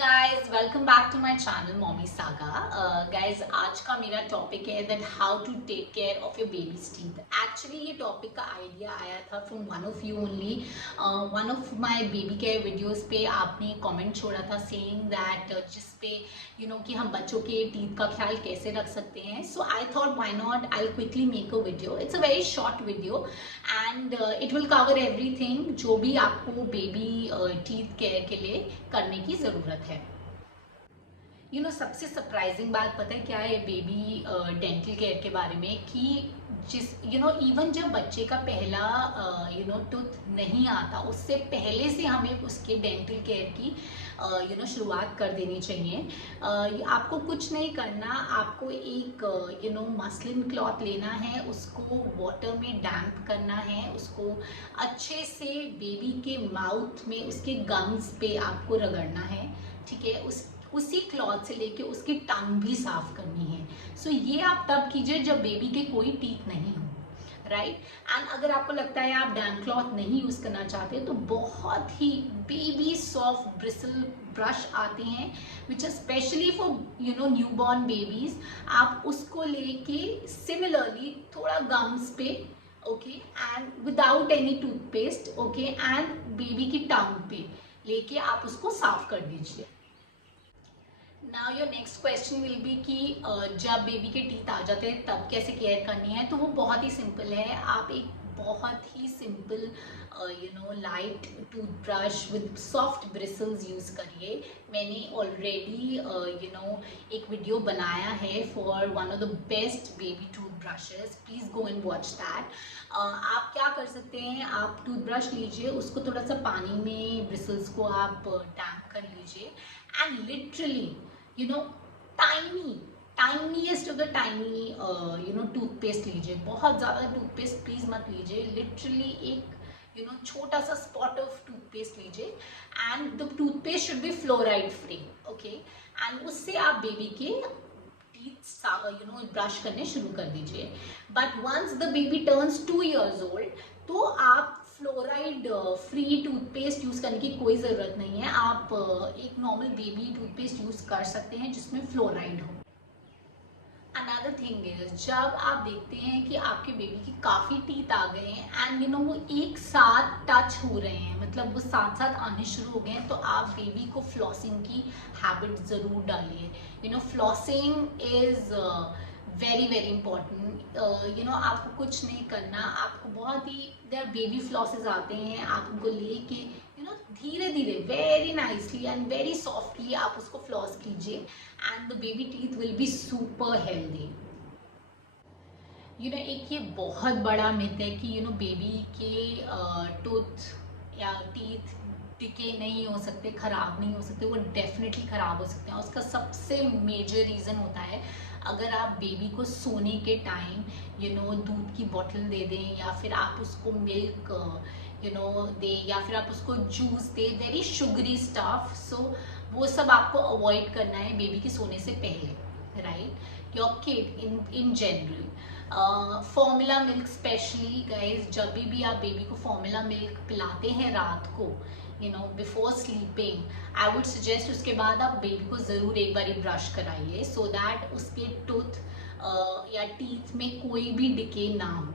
guys, welcome back to my channel Mommy Saga. Guys, आज का मेरा टॉपिक है that how to take care of your baby's teeth. Actually ये topic का idea आया था from one of you only. One of my baby care videos पे आपने कमेंट छोड़ा था saying that जिस पे कि हम बच्चों के टीथ का ख्याल कैसे रख सकते हैं. So I thought why not I'll quickly make a video. It's a very short video and it will cover everything जो भी आपको बेबी टीथ केयर के लिए करने की ज़रूरत है. सबसे सरप्राइजिंग बात पता है क्या है बेबी डेंटल केयर के बारे में कि जिस इवन जब बच्चे का पहला टूथ नहीं आता उससे पहले से हमें उसके डेंटल केयर की शुरुआत कर देनी चाहिए. आपको कुछ नहीं करना, आपको एक मसलिन क्लॉथ लेना है, उसको वाटर में डैम्प करना है, उसको अच्छे से बेबी के माउथ में उसके गम्स पे आपको रगड़ना है. ठीक है, उसी क्लॉथ से लेके उसकी टंग भी साफ करनी है. सो ये आप तब कीजिए जब बेबी के कोई टीथ नहीं हो, राइट. एंड अगर आपको लगता है आप डैम्प क्लॉथ नहीं यूज करना चाहते तो बहुत ही बेबी सॉफ्ट ब्रिसल ब्रश आते हैं which are specially for newborn babies. आप उसको लेके सिमिलरली थोड़ा गम्स पे okay and without any toothpaste okay and baby की टंग पे लेके आप उसको साफ कर दीजिए. Now your next question will be कि जब बेबी के टीथ आ जाते हैं तब कैसे केयर करनी है. तो वो बहुत ही सिंपल है. आप एक बहुत ही simple light toothbrush with soft bristles use करिए. मैंने ऑलरेडी एक वीडियो बनाया है for one of the best baby toothbrushes. Please go and watch that. आप क्या कर सकते हैं, आप टूथब्रश लीजिए, उसको थोड़ा सा पानी में ब्रिसल्स को आप डैम्प कर लीजिए and literally tiniest of the tiny toothpaste लीजिए. बहुत ज़्यादा टूथपेस्ट प्लीज़ मत लीजिए. लिटरली एक छोटा सा स्पॉट ऑफ टूथपेस्ट लीजिए and the toothpaste should be fluoride free okay. And उससे आप बेबी के टीथ ब्रश करने शुरू कर दीजिए. But once the baby turns 2 years old तो आप फ्लोराइड फ्री टूथपेस्ट यूज़ करने की कोई ज़रूरत नहीं है. आप एक नॉर्मल बेबी टूथपेस्ट यूज़ कर सकते हैं जिसमें फ्लोराइड हो. अनदर थिंग इज जब आप देखते हैं कि आपके बेबी की काफ़ी टीथ आ गए हैं एंड वो एक साथ टच हो रहे हैं, मतलब वो साथ साथ आने शुरू हो गए हैं, तो आप बेबी को फ्लॉसिंग की हैबिट ज़रूर डालिए. Flossing is very very important. आपको कुछ नहीं करना, आपको बहुत ही देयर बेबी फ्लॉसेस आते हैं, आप उनको लेके धीरे धीरे very nicely and very softly आप उसको फ्लॉस कीजिए and the baby teeth will be super healthy. एक ये बहुत बड़ा मिथ है कि बेबी के टूथ या टीथ टिके नहीं हो सकते, ख़राब नहीं हो सकते. वो डेफिनेटली ख़राब हो सकते हैं. उसका सबसे मेजर रीज़न होता है अगर आप बेबी को सोने के टाइम दूध की बॉटल दे दें या फिर आप उसको मिल्क दे या फिर आप उसको जूस दे, वेरी शुगरी स्टफ. सो वो सब आपको अवॉइड करना है बेबी के सोने से पहले, right. Your kid in general formula milk specially guys, जब भी आप बेबी को फॉर्मूला मिल्क पिलाते हैं रात को before sleeping, I would suggest उसके बाद आप बेबी को ज़रूर एक बार ब्रश कराइए सो दैट उसके टूथ या टीथ में कोई भी डिके ना हो.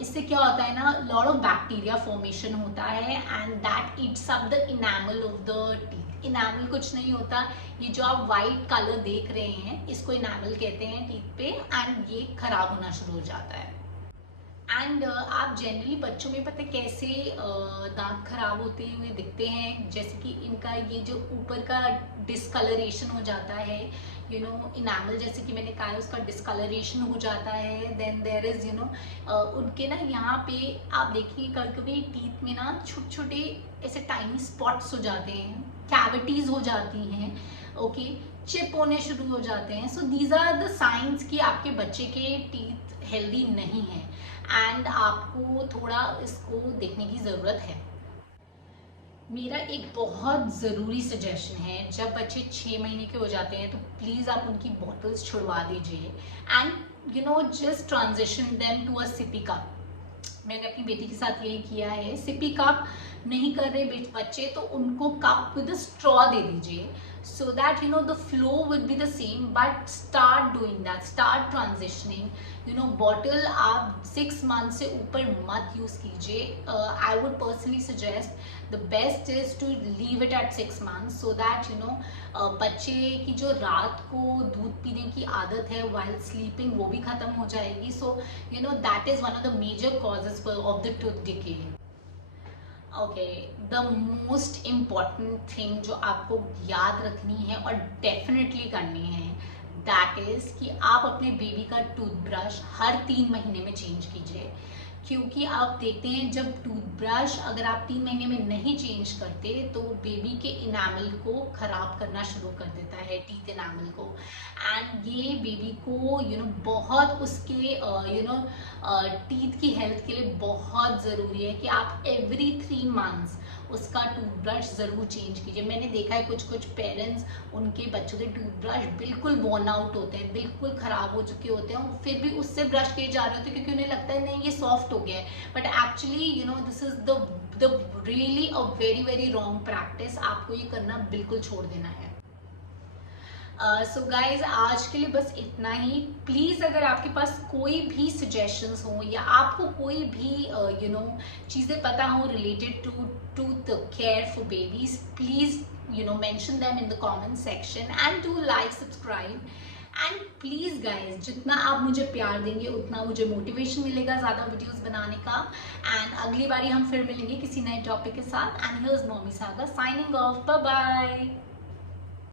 इससे क्या होता है ना, लॉट ऑफ बैक्टीरिया फॉर्मेशन होता है and that eats up the enamel of the teeth. Enamel कुछ नहीं होता, ये जो आप वाइट कलर देख रहे हैं इसको इनामल कहते हैं टीथ पे एंड ये खराब होना शुरू हो जाता है. एंड आप जनरली बच्चों में पता है कैसे दांत खराब होते हुए दिखते हैं, जैसे कि इनका ये जो ऊपर का डिस्कलरेशन हो जाता है, इनामल जैसे कि मैंने कहा है उसका डिस्कलरेशन हो जाता है. देन देयर इज उनके ना यहाँ पे आप देखिए कभी कभी टीथ में ना छोटे छोटे ऐसे टाइनी स्पॉट्स हो जाते हैं, कैविटीज हो जाती हैं ओके, चिप होने शुरू हो जाते हैं. So these are the science कि आपके बच्चे के टीथ हेल्दी नहीं है एंड आपको थोड़ा इसको देखने की ज़रूरत है. मेरा एक बहुत ज़रूरी सजेशन है, जब बच्चे 6 महीने के हो जाते हैं तो प्लीज़ आप उनकी बॉटल्स छुड़वा दीजिए and just transition them to a sippy cup. मैंने अपनी बेटी के साथ यही किया है. सिपी कप नहीं कर रहे बच्चे तो उनको कप विद स्ट्रॉ दे दीजिए so that the flow will be the same, but start doing that, start transitioning. Bottle आप 6 months से ऊपर मत यूज कीजिए. I would personally suggest the best is to leave it at 6 months, so that बच्चे की जो रात को दूध पीने की आदत है while sleeping वो भी खत्म हो जाएगी. सो that is one of the major causes of the tooth decay. Okay, the most important thing जो आपको याद रखनी है और डेफिनेटली करनी है, दैट इज कि आप अपने बेबी का टूथब्रश हर 3 महीने में चेंज कीजिए. क्योंकि आप देखते हैं जब टूथब्रश अगर आप 3 महीने में नहीं चेंज करते तो बेबी के इनामल को खराब करना शुरू कर देता है, टीथ इनामल को. एंड ये बेबी को बहुत उसके टीथ की हेल्थ के लिए बहुत ज़रूरी है कि आप एवरी 3 months उसका टूथब्रश ज़रूर चेंज कीजिए. मैंने देखा है कुछ पेरेंट्स उनके बच्चों के टूथब्रश बिल्कुल वॉर्न आउट होते हैं, बिल्कुल ख़राब हो चुके होते हैं, फिर भी उससे ब्रश किए जा रहे होते हैं क्योंकि उन्हें लगता है नहीं ये सॉफ्ट हो गया है. But actually this is the really a very very wrong practice. आपको ये करना बिल्कुल छोड़ देना है. सो गाइज आज के लिए बस इतना ही. प्लीज़ अगर आपके पास कोई भी सजेशंस हो या आपको कोई भी चीज़ें पता हो related to tooth care for babies, please mention them in the comment section and do like, subscribe. And please guys जितना आप मुझे प्यार देंगे उतना मुझे मोटिवेशन मिलेगा ज़्यादा वीडियोस बनाने का. एंड अगली बारी हम फिर मिलेंगे किसी नए टॉपिक के साथ. And here is mommy saga signing off. Bye bye.